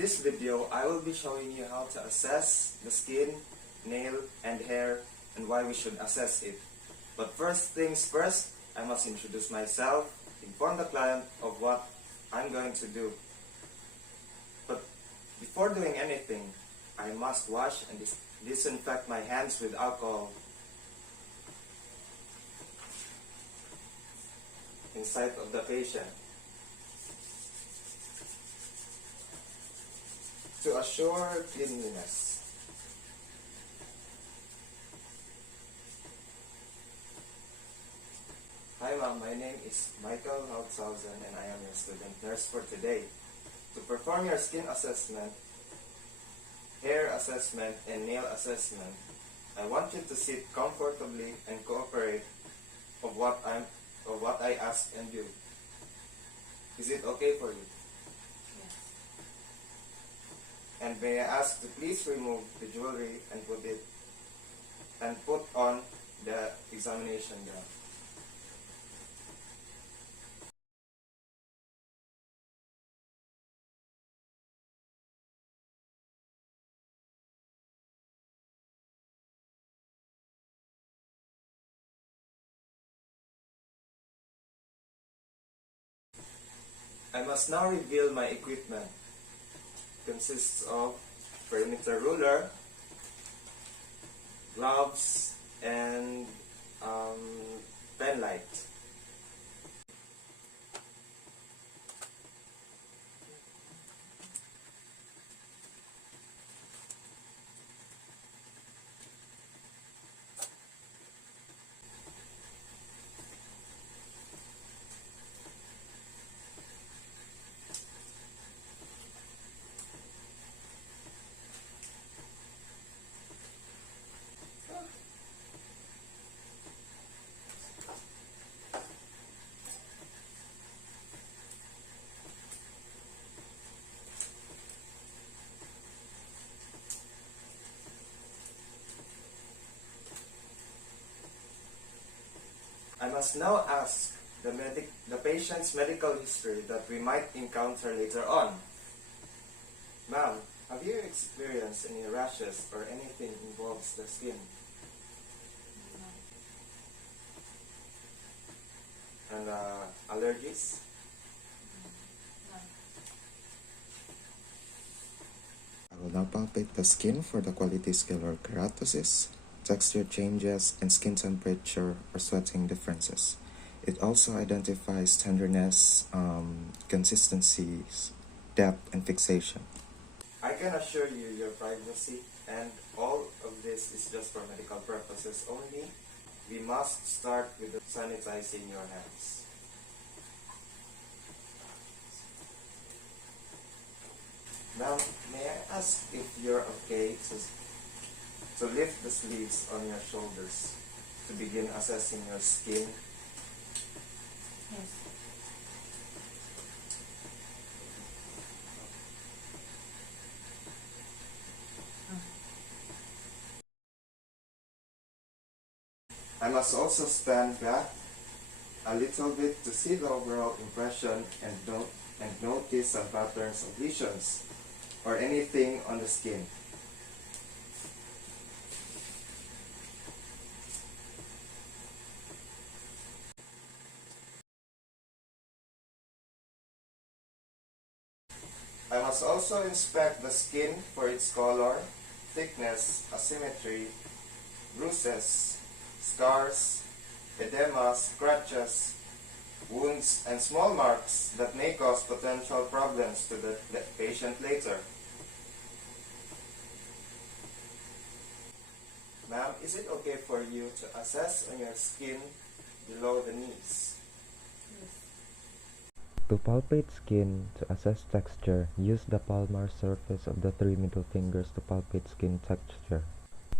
this video, I will be showing you how to assess the skin, nail, and hair, and why we should assess it. But first things first, I must introduce myself, inform the client of what I'm going to do. But before doing anything, I must wash and disinfect my hands with alcohol in sight of the patient to assure cleanliness. Hi ma'am, my name is Michael Holtzhausen and I am your student nurse for today. To perform your skin assessment, hair assessment, and nail assessment, I want you to sit comfortably and cooperate of what I ask and do. Is it okay for you? Yes. And may I ask to please remove the jewelry and put on the examination gown. I must now reveal my equipment. It consists of perimeter ruler, gloves, and pen light. I must now ask the patient's medical history that we might encounter later on. Ma'am, have you experienced any rashes or anything involves the skin? No. And allergies? No. I will now palpate the skin for the quality scale or keratosis, texture changes, and skin temperature or sweating differences. It also identifies tenderness, consistencies, depth, and fixation. I can assure you your privacy, and all of this is just for medical purposes only. We must start with sanitizing your hands. Now, may I ask if you're okay to lift the sleeves on your shoulders to begin assessing your skin? Yes. I must also stand back a little bit to see the overall impression and notice some patterns of lesions or anything on the skin. I must also inspect the skin for its color, thickness, asymmetry, bruises, scars, edema, scratches, wounds, and small marks that may cause potential problems to the patient later. Ma'am, is it okay for you to assess on your skin below the knees? Yes. To palpate skin, to assess texture, use the palmar surface of the 3 middle fingers to palpate skin texture.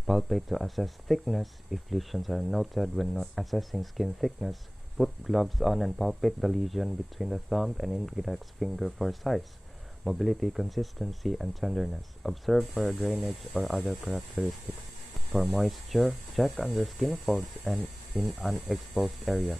Palpate to assess thickness. If lesions are noted when not assessing skin thickness, put gloves on and palpate the lesion between the thumb and index finger for size, mobility, consistency, and tenderness. Observe for drainage or other characteristics. For moisture, check under skin folds and in unexposed areas.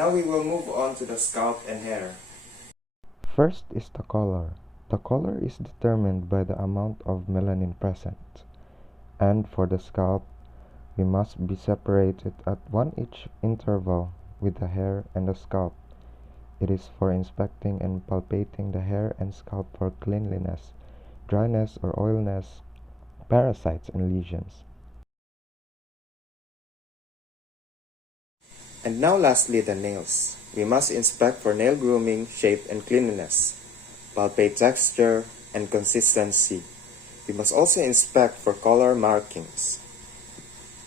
now we will move on to the scalp and hair. First is the color. The color is determined by the amount of melanin present. And for the scalp, we must be separated at 1 inch interval with the hair and the scalp. It is for inspecting and palpating the hair and scalp for cleanliness, dryness or oiliness, parasites and lesions. And now lastly, the nails. We must inspect for nail grooming, shape and cleanliness, palpate texture and consistency. We must also inspect for color markings.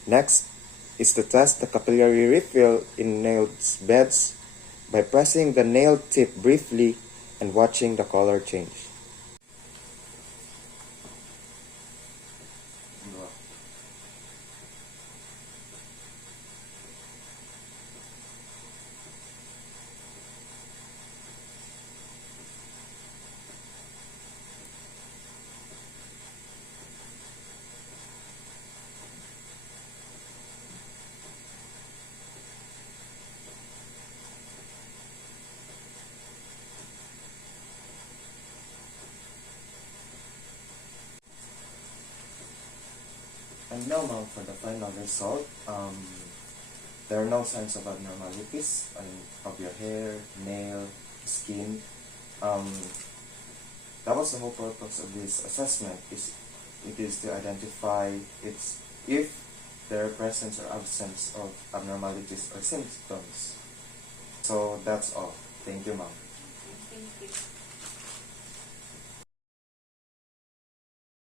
Next is to test the capillary refill in nail beds by pressing the nail tip briefly and watching the color change. And now, ma'am, for the final result, there are no signs of abnormalities of your hair, nail, skin. That was the whole purpose of this assessment. It is to identify if there are presence or absence of abnormalities or symptoms. So that's all. Thank you, ma'am. Thank you.